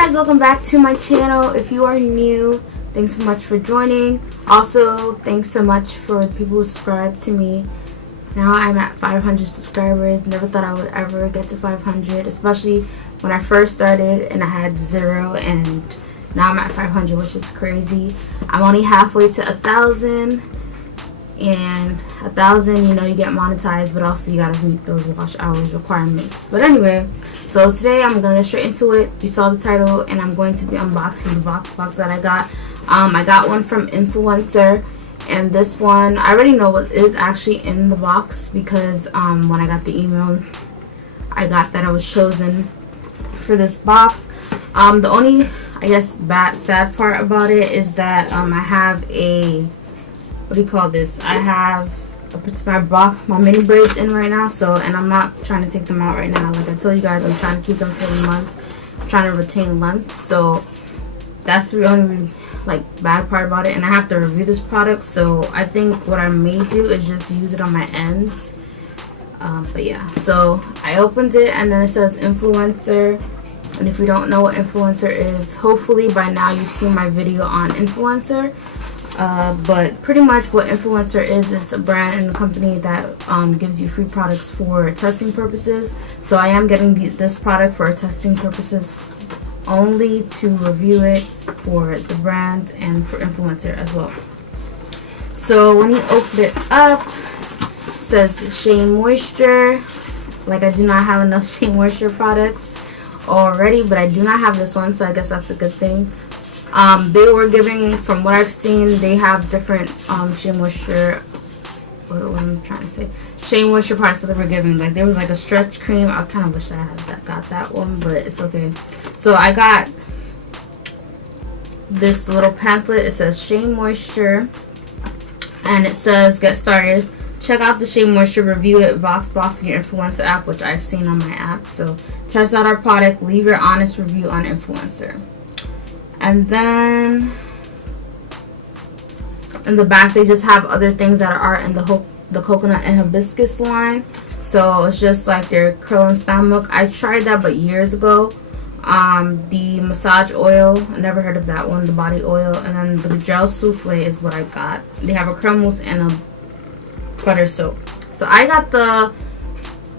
guys, welcome back to my channel. If you are new, thanks so much for joining. Also, thanks so much for the people who subscribe to me. Now I'm at 500 subscribers. Never thought I would ever get to 500, especially when I first started and I had 0, and now I'm at 500, which is crazy. I'm only halfway to 1,000, and 1,000, you know, you get monetized, but also you gotta meet those watch hours requirements. But anyway, so today I'm gonna get straight into it. You saw the title, and I'm going to be unboxing the Voxbox that I got. I got one from Influencer, and this one I already know what is actually in the box because when I got the email, I got that I was chosen for this box. The only, I guess, sad part about it is that I have a, what do you call this? I have my mini braids in right now, so, and I'm not trying to take them out right now. Like I told you guys, I'm trying to keep them for a month. I'm trying to retain length, so that's the only bad part about it. And I have to review this product, so I think what I may do is just use it on my ends. But yeah, so I opened it, and then it says Influencer. And if you don't know what Influencer is, hopefully by now you've seen my video on Influencer. But pretty much what Influencer is, it's a brand and a company that gives you free products for testing purposes. So I am getting this product for testing purposes only, to review it for the brand and for Influencer as well. So when you open it up, it says Shea Moisture. Like, I do not have enough Shea Moisture products already, but I do not have this one, so I guess that's a good thing. They were giving, from what I've seen, they have different Shea Moisture, what I'm trying to say, Shea Moisture products that they were giving. Like, there was like a stretch cream. I kind of wish I had got that one, but it's okay. So I got this little pamphlet. It says Shea Moisture, and it says get started. Check out the Shea Moisture review at Voxbox in your Influencer app, which I've seen on my app. So test out our product, leave your honest review on Influencer. And then in the back, they just have other things that are in the coconut and hibiscus line. So it's just like their curl and style milk. I tried that, but years ago. The massage oil, I never heard of that one. The body oil, and then the gel souffle is what I got. They have a curl mousse and a butter soap. So I got the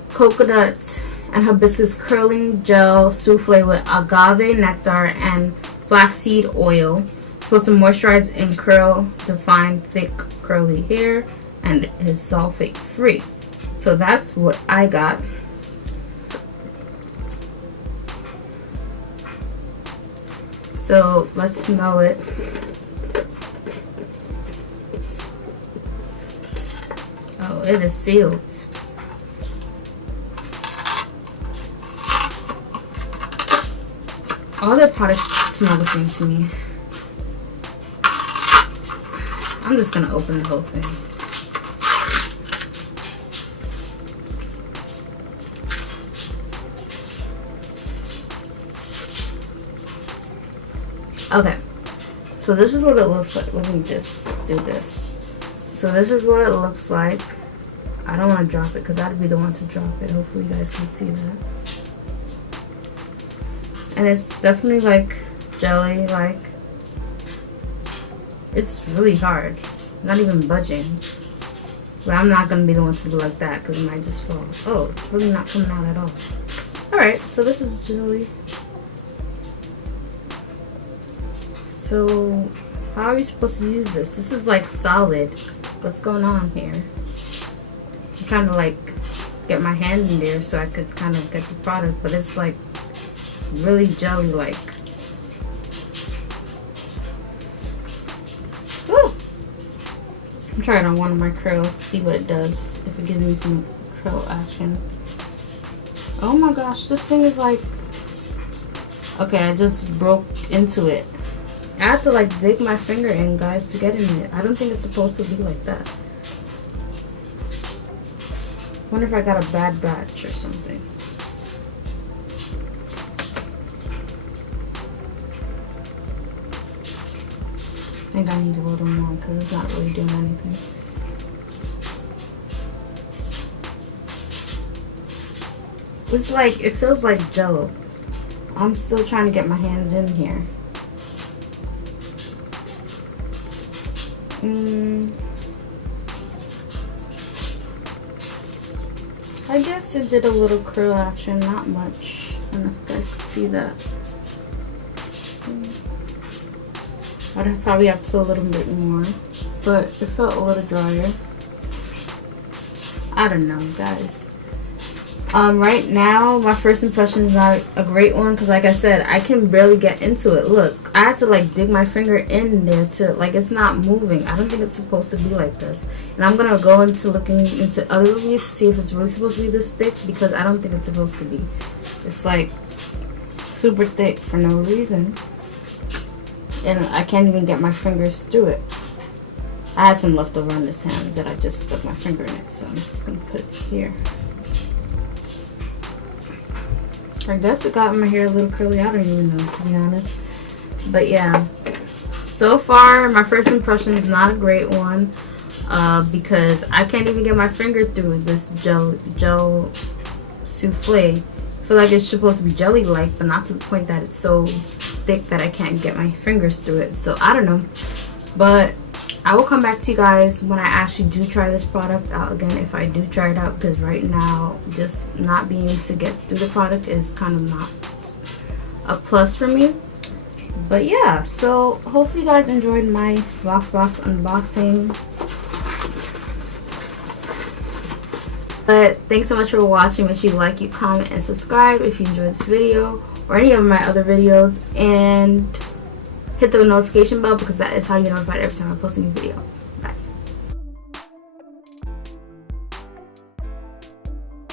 coconut and hibiscus curling gel souffle with agave nectar and flaxseed oil. It's supposed to moisturize and curl, define thick curly hair, and is sulfate free. So that's what I got. So let's smell it. Oh, it is sealed. All their products smell the same to me. I'm just gonna open the whole thing. Okay, so this is what it looks like. Let me just do this. So this is what it looks like. I don't want to drop it because I'd be the one to drop it. Hopefully you guys can see that. And it's definitely like jelly, like it's really hard, not even budging. But I'm not gonna be the one to do like that because it might just fall. Oh, it's really not coming out at all. Alright, so this is jelly. So how are you supposed to use this? This is like solid. What's going on here? I'm trying to like get my hand in there so I could kind of get the product, but it's like really jelly like. Woo! I'm trying on one of my curls, see what it does, if it gives me some curl action. Oh my gosh, this thing is like, okay, I just broke into it. I have to like dig my finger in, guys, to get in it. I don't think it's supposed to be like that. Wonder if I got a bad batch or something. I think I need a little more because it's not really doing anything. It's like, it feels like jello. I'm still trying to get my hands in here. I guess it did a little curl action, not much. I don't know if you guys can see that. I'd probably have to put a little bit more, but it felt a little drier. I don't know, guys. Right now, my first impression is not a great one because, like I said, I can barely get into it. Look, I had to like dig my finger in there to like, it's not moving. I don't think it's supposed to be like this. And I'm gonna go into looking into other reviews to see if it's really supposed to be this thick, because I don't think it's supposed to be. It's like super thick for no reason, and I can't even get my fingers through it. I had some left over on this hand that I just stuck my finger in it, so I'm just gonna put it here. I guess it got my hair a little curly. I don't even know, to be honest. But yeah, so far my first impression is not a great one, because I can't even get my finger through this gel souffle. I feel like it's supposed to be jelly-like, but not to the point that it's so thick that I can't get my fingers through it. So I don't know, but I will come back to you guys when I actually do try this product out again, if I do try it out, because right now just not being able to get through the product is kind of not a plus for me. But yeah, so hopefully you guys enjoyed my Voxbox unboxing. But thanks so much for watching. Make sure you like, you comment, and subscribe if you enjoyed this video or any of my other videos, and hit the notification bell, because that is how you get notified every time I post a new video.